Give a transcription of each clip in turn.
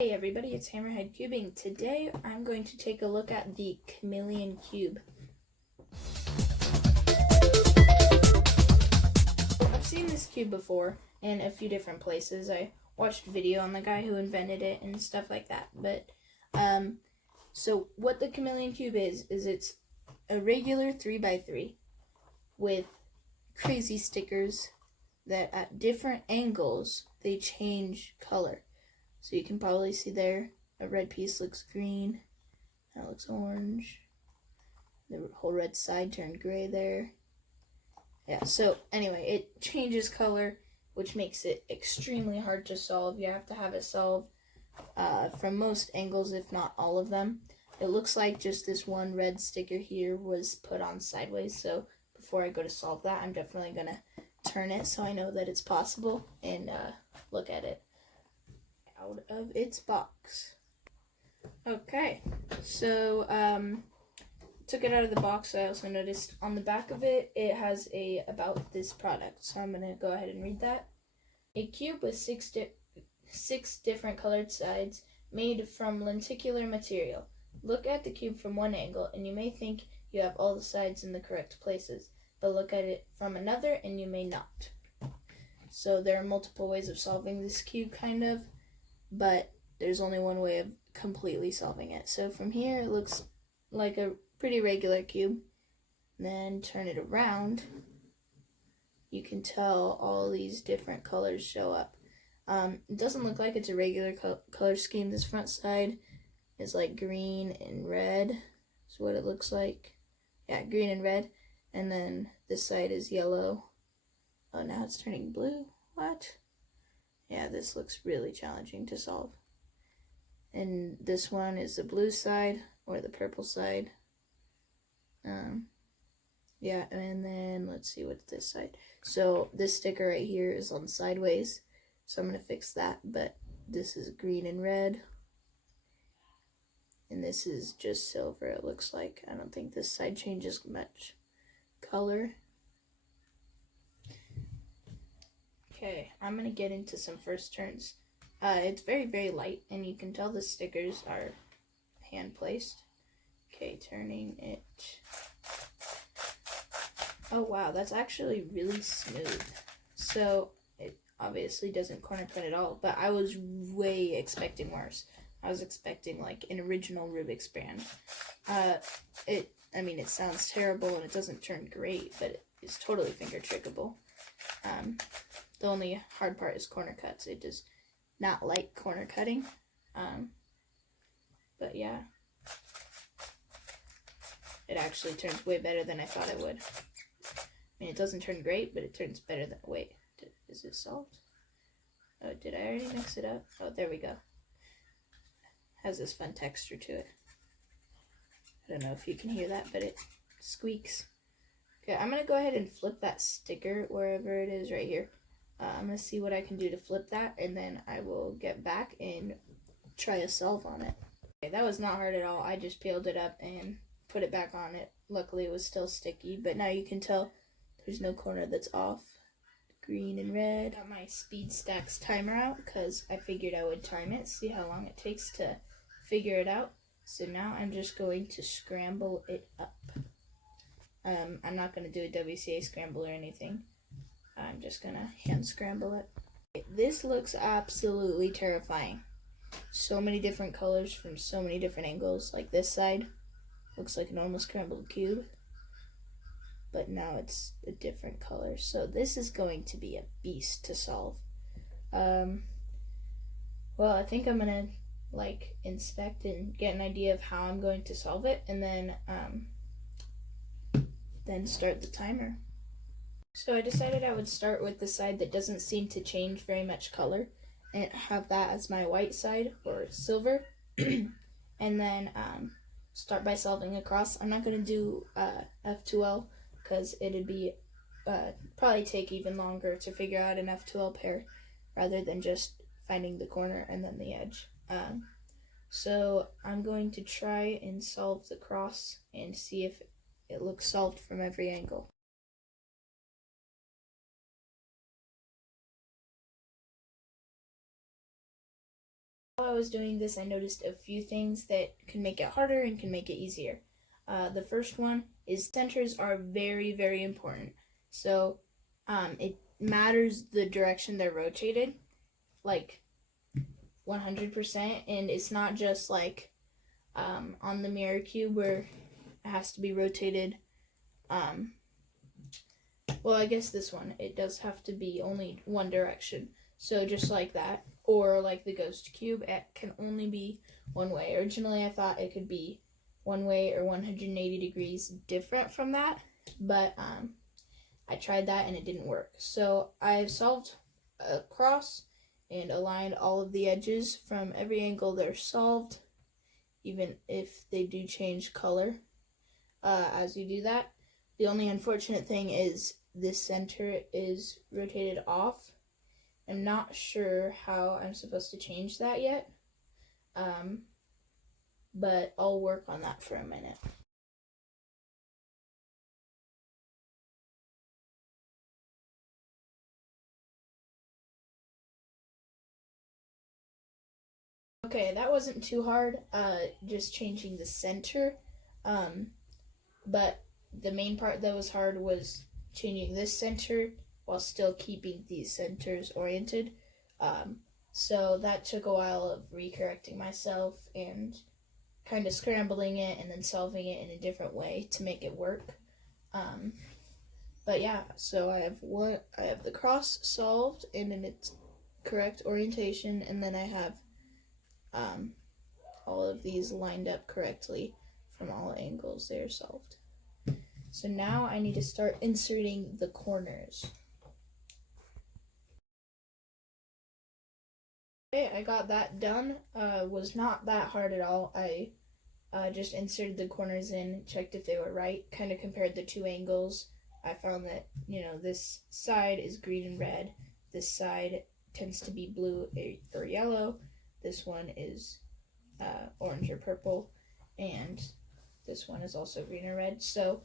Hey everybody, it's Hammerhead Cubing. Today I'm going to take a look at the Chameleon Cube. I've seen this cube before in a few different places. I watched a video on the guy who invented it and stuff like that. So what the Chameleon Cube is it's a regular 3x3 with crazy stickers that at different angles they change color. So you can probably see there, a red piece looks green, that looks orange, the whole red side turned gray there. Yeah, so anyway, it changes color, which makes it extremely hard to solve. You have to have it solved from most angles, if not all of them. It looks like just this one red sticker here was put on sideways, so before I go to solve that, I'm definitely going to turn it so I know that it's possible and look at it out of its box. Okay, so took it out of the box. I also noticed on the back of it, it has a about this product. So I'm gonna go ahead and read that. A cube with six different colored sides made from lenticular material. Look at the cube from one angle and you may think you have all the sides in the correct places, but look at it from another and you may not. So there are multiple ways of solving this cube, kind of, but there's only one way of completely solving it. So from here, it looks like a pretty regular cube. Then turn it around, you can tell all these different colors show up. It doesn't look like it's a regular color scheme. This front side is like green and red. That's what it looks like. Yeah, green and red. And then this side is yellow. Oh, now it's turning blue. What? Yeah, this looks really challenging to solve. And this one is the blue side or the purple side. Yeah, and then let's see what's this side. So this sticker right here is on sideways, so I'm going to fix that, but this is green and red. And this is just silver, it looks like. I don't think this side changes much color. Okay, I'm going to get into some first turns. It's very, very light, and you can tell the stickers are hand placed. Okay, turning it. Oh wow, that's actually really smooth. So it obviously doesn't corner cut at all, but I was way expecting worse. I was expecting like an original Rubik's brand. It sounds terrible and it doesn't turn great, but it is totally finger trickable. The only hard part is corner cuts. It does not like corner cutting. But yeah, it actually turns way better than I thought it would. I mean, it doesn't turn great, but it turns better than, wait, is it solved? Oh, did I already mix it up? Oh, there we go. Has this fun texture to it. I don't know if you can hear that, but it squeaks. Okay, I'm going to go ahead and flip that sticker wherever it is right here. I'm going to see what I can do to flip that, and then I will get back and try a solve on it. Okay, that was not hard at all. I just peeled it up and put it back on it. Luckily, it was still sticky, but now you can tell there's no corner that's off. Green and red. Got my Speed Stacks timer out because I figured I would time it, see how long it takes to figure it out. So now I'm just going to scramble it up. I'm not going to do a WCA scramble or anything. I'm just going to hand scramble it. This looks absolutely terrifying. So many different colors from so many different angles. Like this side looks like a normal scrambled cube, but now it's a different color. So this is going to be a beast to solve. Well, I think I'm gonna inspect and get an idea of how I'm going to solve it, and then start the timer. So I decided I would start with the side that doesn't seem to change very much color and have that as my white side or silver. And then start by solving across. I'm not going to do F2L because it'd be probably take even longer to figure out an F2L pair rather than just finding the corner and then the edge. So I'm going to try and solve the cross and see if it looks solved from every angle. While I was doing this, I noticed a few things that can make it harder and can make it easier. The first one is centers are very, very important. So it matters the direction they're rotated, like 100%, and it's not just like on the mirror cube where it has to be rotated. Well, I guess this one, it does have to be only one direction. So just like that, or like the ghost cube, it can only be one way. Originally, I thought it could be one way or 180 degrees different from that, but I tried that and it didn't work. So I've solved a cross and aligned all of the edges from every angle they're solved, even if they do change color as you do that. The only unfortunate thing is this center is rotated off. I'm not sure how I'm supposed to change that yet, but I'll work on that for a minute. Okay, that wasn't too hard, just changing the center, but the main part that was hard was changing this center while still keeping these centers oriented. So that took a while of recorrecting myself and kind of scrambling it and then solving it in a different way to make it work. But yeah, so I have the cross solved and in its correct orientation, and then I have all of these lined up correctly from all angles. They're solved. So now I need to start inserting the corners. Okay, I got that done. Was not that hard at all. I just inserted the corners in, checked if they were right, kind of compared the two angles. I found that, this side is green and red. This side tends to be blue or yellow. This one is orange or purple. And this one is also green or red. So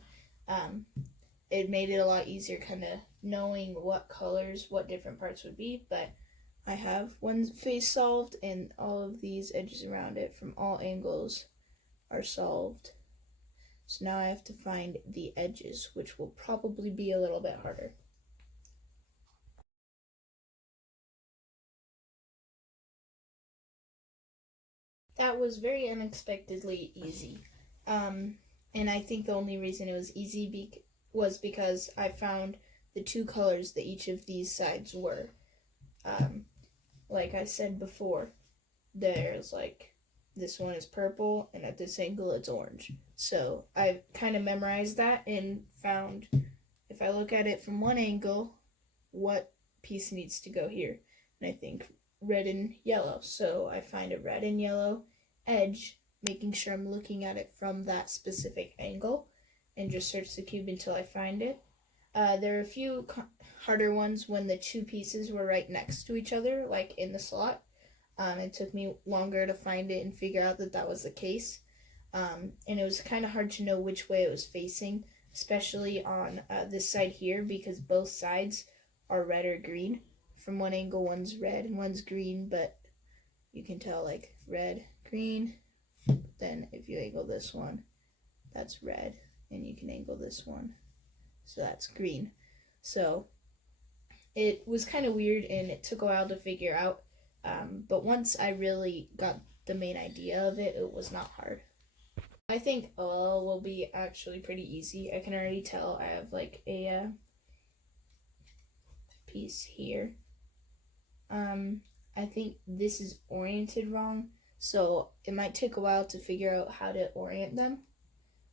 it made it a lot easier kind of knowing what colors, what different parts would be. But I have one face solved, and all of these edges around it from all angles are solved. So now I have to find the edges, which will probably be a little bit harder. That was very unexpectedly easy. And I think the only reason it was easy was because I found the two colors that each of these sides were. Like I said before, there's like this one is purple and at this angle it's orange. So I kind of memorized that and found if I look at it from one angle, what piece needs to go here. And I think red and yellow. So I find a red and yellow edge, making sure I'm looking at it from that specific angle, and just search the cube until I find it. There are a few harder ones when the two pieces were right next to each other, like in the slot. It took me longer to find it and figure out that that was the case. And it was kind of hard to know which way it was facing, especially on this side here, because both sides are red or green. From one angle, one's red and one's green, but you can tell like red, green. Then if you angle this one, that's red, and you can angle this one, so that's green. So it was kind of weird and it took a while to figure out, but once I really got the main idea of it, it was not hard. I think OL will be actually pretty easy. I can already tell I have like a piece here. I think this is oriented wrong, so it might take a while to figure out how to orient them,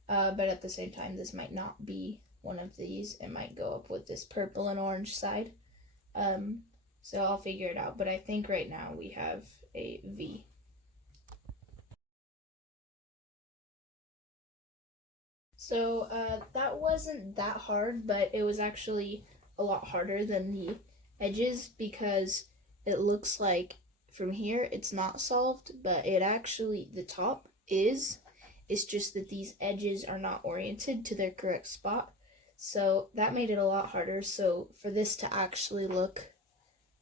but at the same time this might not be one of these. It might go up with this purple and orange side, so I'll figure it out, but I think right now we have a V. So that wasn't that hard, but it was actually a lot harder than the edges because it looks like from here it's not solved, but it actually, the top is. It's just that these edges are not oriented to their correct spot. So that made it a lot harder. So for this to actually look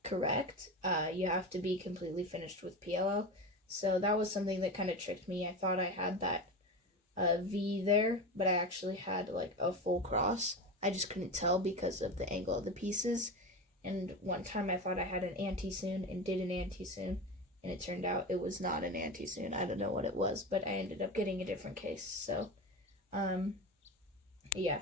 correct, you have to be completely finished with PLL. So that was something that kind of tricked me. I thought I had that V there, but I actually had like a full cross. I just couldn't tell because of the angle of the pieces. And one time I thought I had an anti-sewn and did an anti-sewn, and it turned out it was not an anti-sewn. I don't know what it was, but I ended up getting a different case. So, yeah.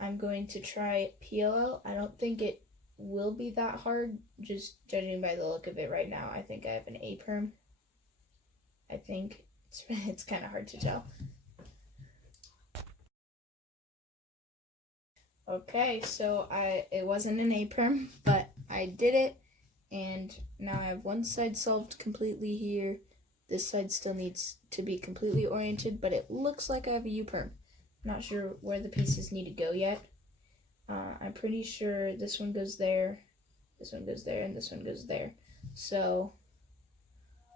I'm going to try PLL. I don't think it will be that hard, just judging by the look of it right now. I think I have an A-perm. I think it's kind of hard to tell. Okay, so it wasn't an A-perm, but I did it, and now I have one side solved completely here. This side still needs to be completely oriented, but it looks like I have a U-perm. Not sure where the pieces need to go yet. I'm pretty sure this one goes there, this one goes there, and this one goes there. So,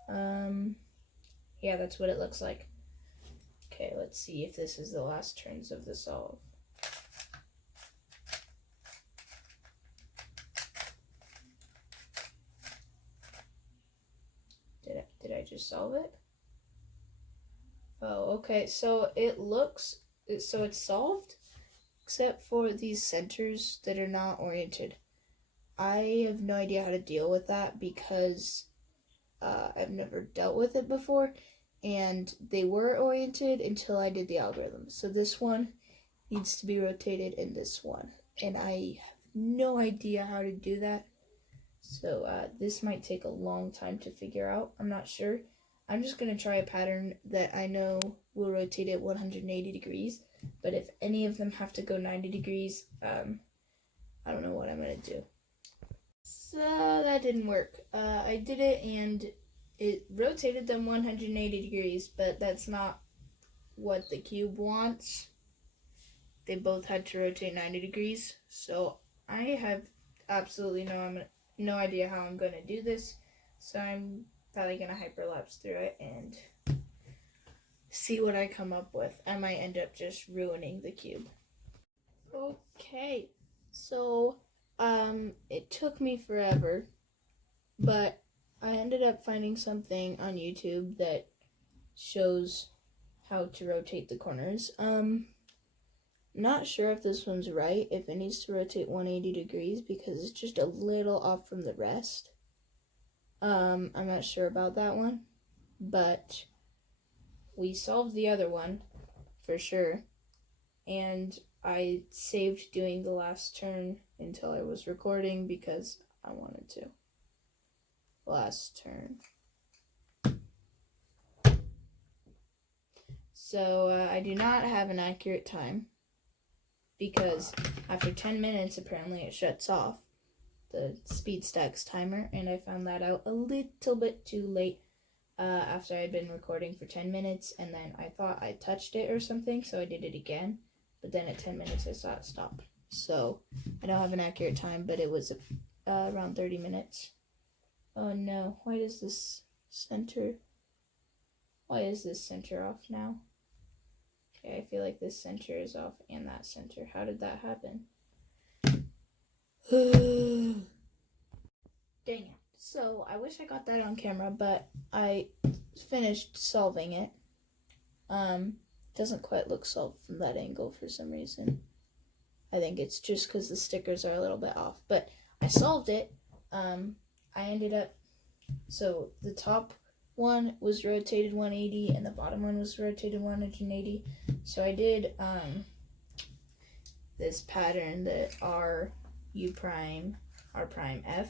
yeah, that's what it looks like. Okay, let's see if this is the last turns of the solve. Did I just solve it? Oh, okay, so it's solved, except for these centers that are not oriented. I have no idea how to deal with that because I've never dealt with it before, and they were oriented until I did the algorithm. So this one needs to be rotated in this one, and I have no idea how to do that. So this might take a long time to figure out. I'm not sure. I'm just going to try a pattern that I know will rotate it 180 degrees, but if any of them have to go 90 degrees, I don't know what I'm going to do. So that didn't work. I did it and it rotated them 180 degrees, but that's not what the cube wants. They both had to rotate 90 degrees, so I have absolutely no idea how I'm going to do this, so I'm probably going to hyperlapse through it and see what I come up with. I might end up just ruining the cube. Okay, so it took me forever, but I ended up finding something on YouTube that shows how to rotate the corners. Not sure if this one's right, if it needs to rotate 180 degrees because it's just a little off from the rest. I'm not sure about that one, but we solved the other one for sure, and I saved doing the last turn until I was recording because I wanted to. Last turn. So I do not have an accurate time because after 10 minutes apparently it shuts off, the SpeedStacks timer, and I found that out a little bit too late after I'd been recording for 10 minutes, and then I thought I touched it or something, so I did it again, but then at 10 minutes I saw it stop. So I don't have an accurate time, but it was around 30 minutes. Oh no, why is this center off now? Okay, I feel like this center is off and that center. How did that happen? Dang it. So I wish I got that on camera, but I finished solving it. Doesn't quite look solved from that angle for some reason. I think it's just because the stickers are a little bit off, but I solved it. I ended up, so the top one was rotated 180 and the bottom one was rotated 180. So I did this pattern, the R, U prime, R prime, F,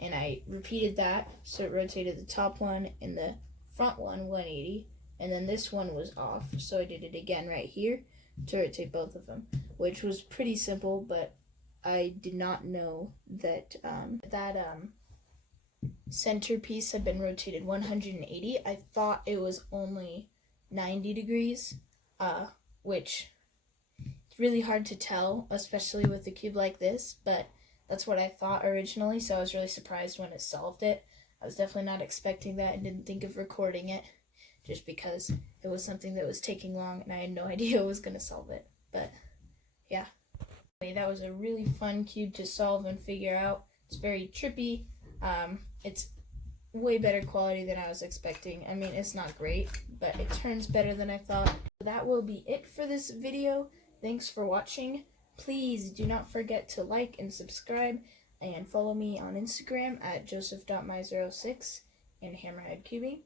and I repeated that, so it rotated the top one and the front one 180, and then this one was off, so I did it again right here to rotate both of them, which was pretty simple, but I did not know that centerpiece had been rotated 180. I thought it was only 90 degrees, which is really hard to tell, especially with a cube like this, but that's what I thought originally, so I was really surprised when it solved it. I was definitely not expecting that and didn't think of recording it, just because it was something that was taking long and I had no idea I was going to solve it. But yeah, that was a really fun cube to solve and figure out. It's very trippy. It's way better quality than I was expecting. I mean, it's not great, but it turns better than I thought. That will be it for this video. Thanks for watching. Please do not forget to like and subscribe and follow me on Instagram at joseph.my06 and hammerhead cubing.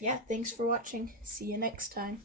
Yeah, thanks for watching. See you next time.